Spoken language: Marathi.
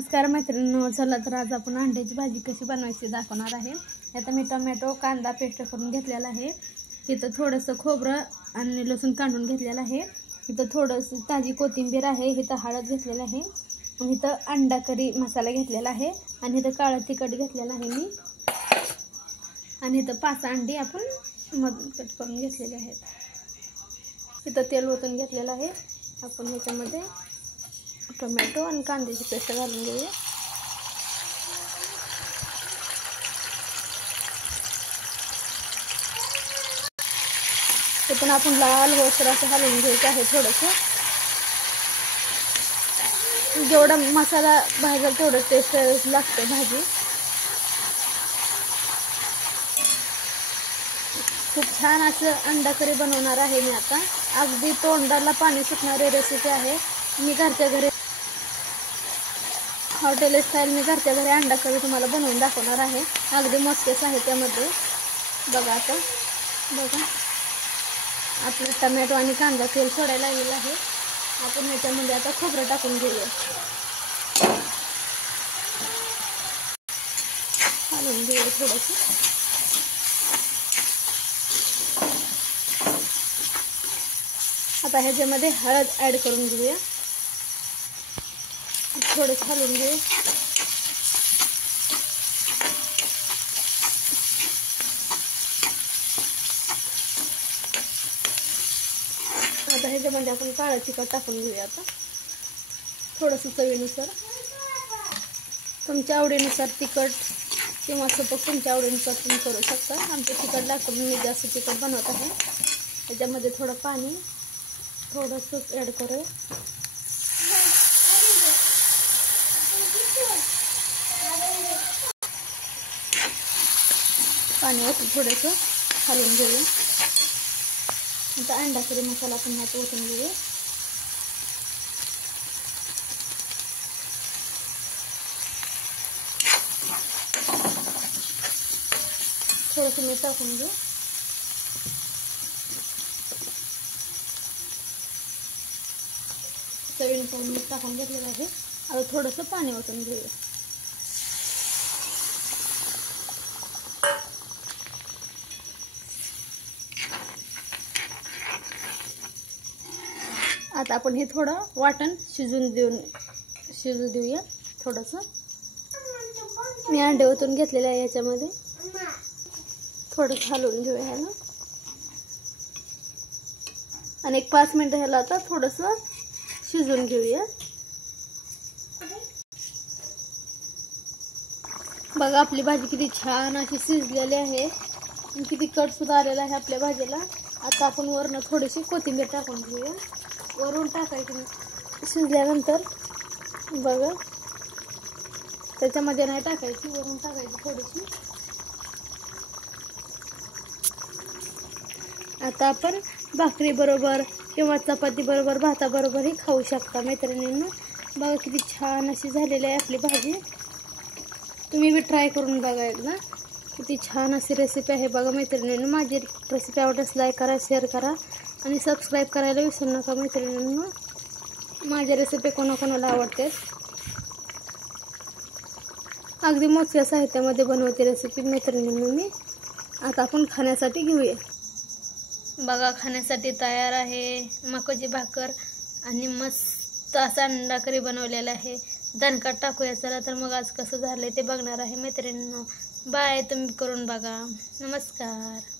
नमस्कार मैत्रिणींनो, चला तर आज आपण अंड्याची भाजी कशी बनवायची दाखवणार आहे। आता मी टोमॅटो कांदा पेस्ट करून घेतलेला आहे। इथं थोडंसं खोबरं आणि लसूण काढून घेतलेलं आहे। इथं थोडंसं ताजी कोथिंबीर आहे। इथं हळद घेतलेलं आहे आणि इथं अंडा करी मसाला घेतलेला आहे आणि इथं काळं तिखट घेतलेलं आहे मी आणि इथं 5 अंडी आपण मधून कट करून घेतलेले आहेत। इथं तेल ओतून घेतलेलं आहे। आपण ह्याच्यामध्ये टोमॅटो आणि कांद्याची पेस्ट घालून घेऊया। ते पण आपण लाल होसर असं घालून घ्यायचं आहे। थोडंसं जेवढा मसाला भाजेल तेवढं टेस्ट लागते भाजी। खूप छान असं अंडा करी बनवणार आहे मी आता। अगदी तोंडाला पाणी सुटणारी रेसिपी आहे। मी घरच्या घरी हॉटेल स्टाईल मी घरच्या घरी अंडा करी तुम्हाला बनवून दाखवणार आहे। अगदी मस्त आहे त्यामध्ये। बघा आता बघा आपलं टोमॅटो आणि कांदा तेल सोडायला लागलेलं आहे। आपण ह्याच्यामध्ये आता खोबरं टाकून घेऊया। घालून घेऊया थोडंसं। आता ह्याच्यामध्ये हळद ॲड करून घेऊया। थोडं घालून घेऊ। आता ह्याच्यामध्ये आपण काळं तिखट टाकून घेऊया। आता थोडंसं चवीनुसार, तुमच्या आवडीनुसार तिखट किंवा सपक तुमच्या आवडीनुसार तुम्ही करू शकता। आमचं तिखट लागतं, मी जास्त तिखट बनवत आहे। ह्याच्यामध्ये थोडं पाणी थोडंसं ॲड करूया। पाणी ओतून थोडंसं घालून घेऊया। आता अंडा करी मसाला आपण ह्यात ओतून घेऊया। थोडंसं मीठ टाकून घेऊ। चवीनुसार मीठ टाकून घेतलेलं आहे। आता थोडंसं पाणी ओतून घेऊया। आता आपण हे थोडं वाटण शिजू देऊया। थोडंसं मी अंडे ओतून घेतलेले आहे। याच्यामध्ये थोडं घालून घेऊया ह्याला आणि एक 5 मिनिटं ह्याला आता थोडंसं शिजून घेऊया। बघा आपली भाजी किती छान अशी शिजलेली आहे आणि किती कट सुद्धा आलेला आहे आपल्या भाजीला। आता आपण वरून थोडीशी कोथिंबीर टाकून घेऊया। वरून टाकायची शिजल्यानंतर, बघा त्याच्यामध्ये नाही टाकायची, वरून टाकायची थोडीशी। आता आपण भाकरी बरोबर किंवा चपाती बरोबर भाताबरोबरही खाऊ शकता मैत्रिणींना। बघा किती छान अशी झालेली आहे आपली भाजी। तुम्ही बी ट्राय करून बघा एकदा, किती छान अशी रेसिपी आहे। बघा मैत्रिणींना माझी रेसिपी आवडल्यास लाईक करा, शेअर करा आणि सबस्क्राईब करायला विसरू नका मैत्रिणींना। माझ्या रेसिपी कोणाकोणाला आवडते। अगदी मोजक्या साहित्यामध्ये बनवते रेसिपी मैत्रिणींना मी। आता आपण खाण्यासाठी घेऊया। बघा खाण्यासाठी तयार आहे मकोची भाकर आणि मस्त असा अंडा करी बनवलेला आहे। दणकट टाकूया चला तर मग आज कसं झालंय ते बघणार आहे मैत्रिणींना। बाय, तुम्ही करून बघा। नमस्कार।